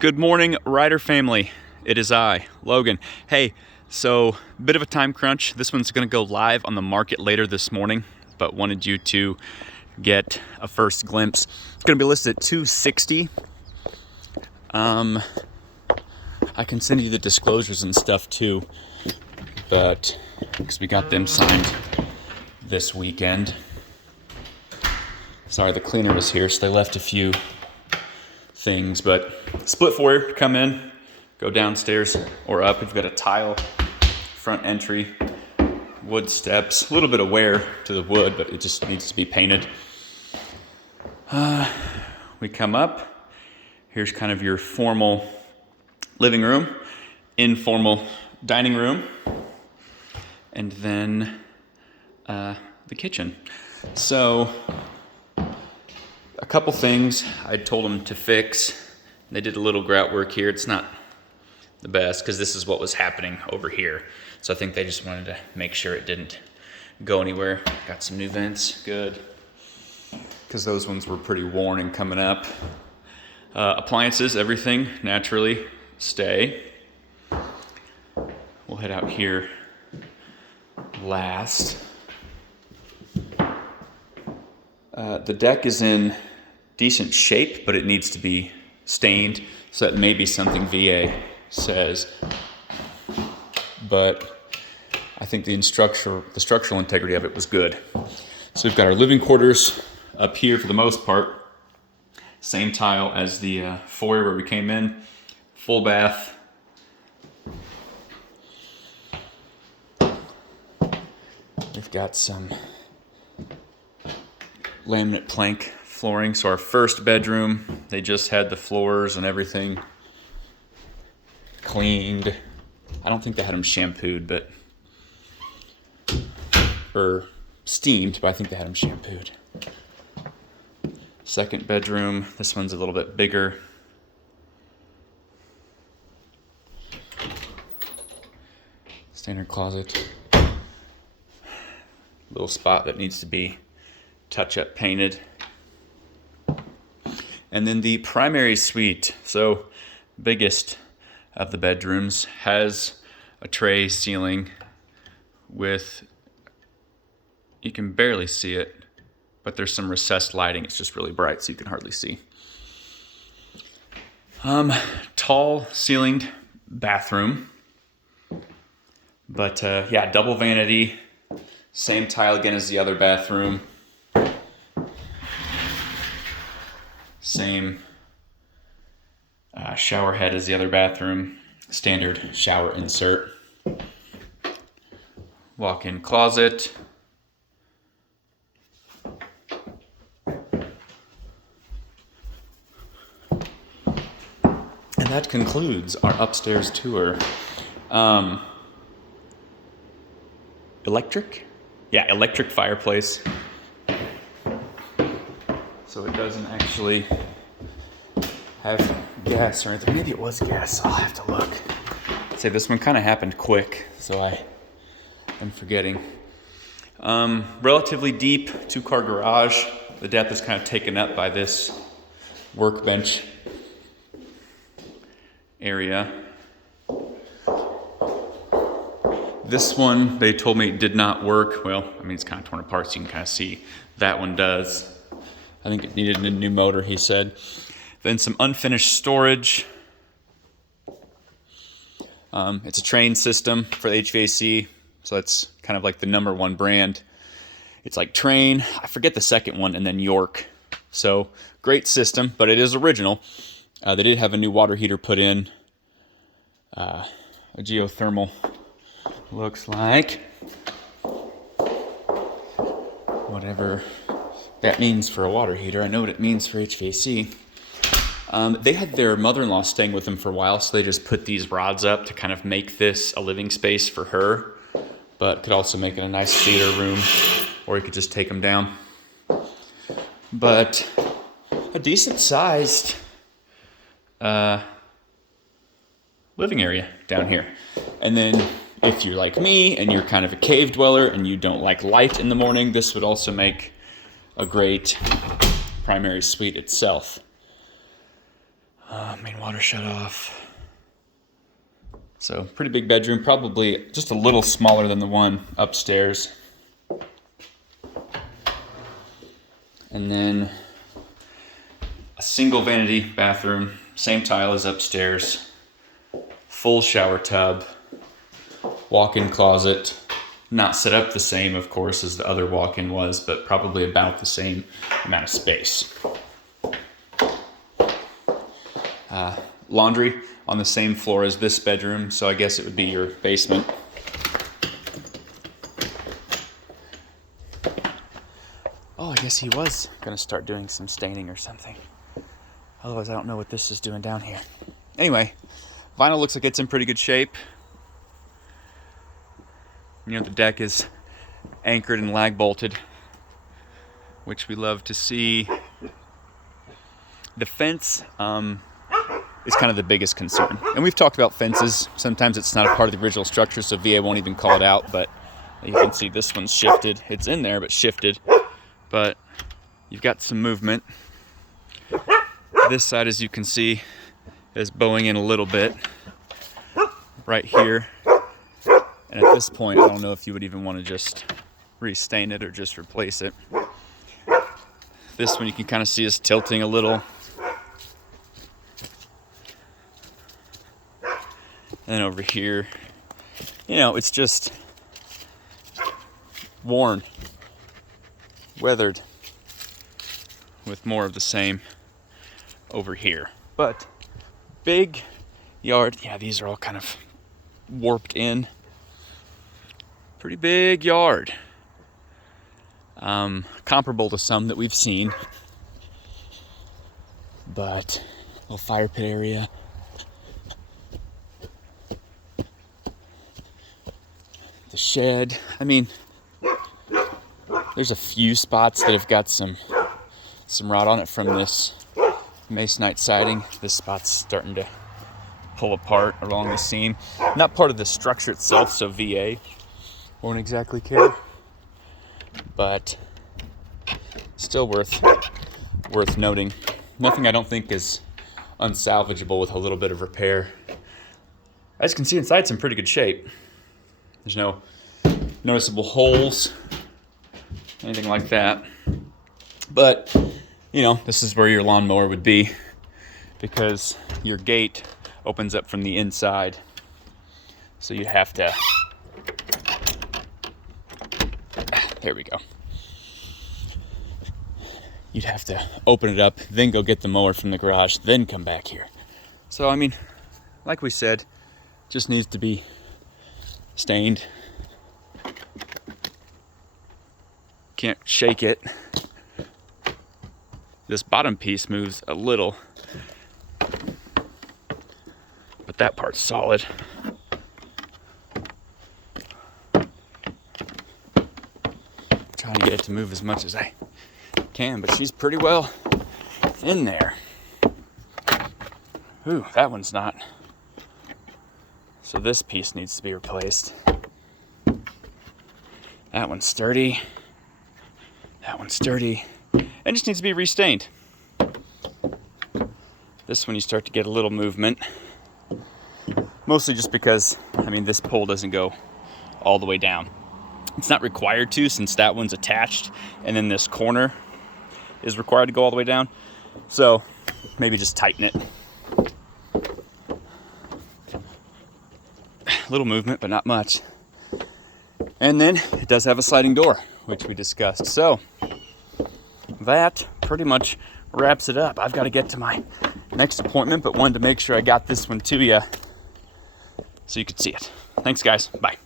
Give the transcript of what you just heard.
Good morning, Rider family. It is I, Logan. Hey, so bit of a time crunch. This one's gonna go live on the market later this morning, but wanted you to get a first glimpse. It's gonna be listed at $260. I can send you the disclosures and stuff too, but because we got them signed this weekend. Sorry, the cleaner was here, so they left a few things, but split foyer, come in, go downstairs or up. We've got a tile front entry, wood steps, a little bit of wear to the wood, but it just needs to be painted. We come up, here's kind of your formal living room, informal dining room, and then the kitchen. So a couple things I told them to fix. They did a little grout work here. It's not the best because this is what was happening over here. So I think they just wanted to make sure it didn't go anywhere. Got some new vents, good. Because those ones were pretty worn and coming up. Appliances, everything naturally stay. We'll head out here last. The deck is in decent shape, but it needs to be stained, so that may be something VA says. But I think the structural integrity of it was good. So we've got our living quarters up here for the most part. Same tile as the foyer where we came in. Full bath. We've got some laminate plank flooring. So our first bedroom, they just had the floors and everything cleaned. I don't think they had them shampooed, or steamed, but I think they had them shampooed. Second bedroom, this one's a little bit bigger. Standard closet. Little spot that needs to be touch-up painted. And then the primary suite, so biggest of the bedrooms, has a tray ceiling with, you can barely see it, but there's some recessed lighting. It's just really bright, so you can hardly see. Tall ceilinged bathroom, but yeah, double vanity, same tile again as the other bathroom. Same shower head as the other bathroom, standard shower insert. Walk-in closet. And that concludes our upstairs tour. Electric? Yeah, electric fireplace. So it doesn't actually have gas or anything. Maybe it was gas. I'll have to look. I'd say this one kind of happened quick, so I am forgetting. Relatively deep 2-car garage. The depth is kind of taken up by this workbench area. This one, they told me did not work. Well, I mean, it's kind of torn apart, so you can kind of see that one does. I think it needed a new motor, he said. Then some unfinished storage. It's a Trane system for the HVAC, so that's kind of like the number one brand. It's like Trane, I forget the second one, and then York. So great system, but it is original. They did have a new water heater put in. A geothermal looks like. Whatever that means for a water heater. I know what it means for HVAC. They had their mother-in-law staying with them for a while, so they just put these rods up to kind of make this a living space for her, but could also make it a nice theater room, or you could just take them down. But a decent-sized living area down here. And then if you're like me and you're kind of a cave dweller and you don't like light in the morning, this would also make a great primary suite itself. Main water shut off. So pretty big bedroom, probably just a little smaller than the one upstairs. And then a single vanity bathroom, same tile as upstairs, full shower tub, walk-in closet, not set up the same, of course, as the other walk-in was, but probably about the same amount of space. Laundry on the same floor as this bedroom, so I guess it would be your basement. Oh, I guess he was gonna start doing some staining or something. Otherwise, I don't know what this is doing down here. Anyway, vinyl looks like it's in pretty good shape. You know, the deck is anchored and lag bolted, which we love to see. The fence is kind of the biggest concern. And we've talked about fences. Sometimes it's not a part of the original structure, so VA won't even call it out, but you can see this one's shifted. It's in there, but shifted. But you've got some movement. This side, as you can see, is bowing in a little bit right here. And at this point, I don't know if you would even want to just restain it or just replace it. This one you can kind of see is tilting a little. And then over here, you know, it's just worn, weathered, with more of the same over here. But big yard. Yeah, these are all kind of warped in. Pretty big yard. Comparable to some that we've seen. But little fire pit area. The shed. I mean, there's a few spots that have got some rot on it from this masonite siding. This spot's starting to pull apart along the seam. Not part of the structure itself, so VA won't exactly care, but still worth noting. Nothing I don't think is unsalvageable with a little bit of repair. As you can see inside, it's in pretty good shape. There's no noticeable holes, anything like that. But, you know, this is where your lawnmower would be, because your gate opens up from the inside. So you have to, there we go. You'd have to open it up, then go get the mower from the garage, then come back here. So, I mean, like we said, just needs to be stained. Can't shake it. This bottom piece moves a little, but that part's solid. Trying to get it to move as much as I can, but she's pretty well in there. Ooh, that one's not. So this piece needs to be replaced. That one's sturdy. That one's sturdy. And just needs to be restained. This one you start to get a little movement. Mostly just because, I mean, this pole doesn't go all the way down. It's not required to, since that one's attached, and then this corner is required to go all the way down. So maybe just tighten it. A little movement, but not much. And then it does have a sliding door, which we discussed. So that pretty much wraps it up. I've got to get to my next appointment, but wanted to make sure I got this one to you so you could see it. Thanks, guys. Bye.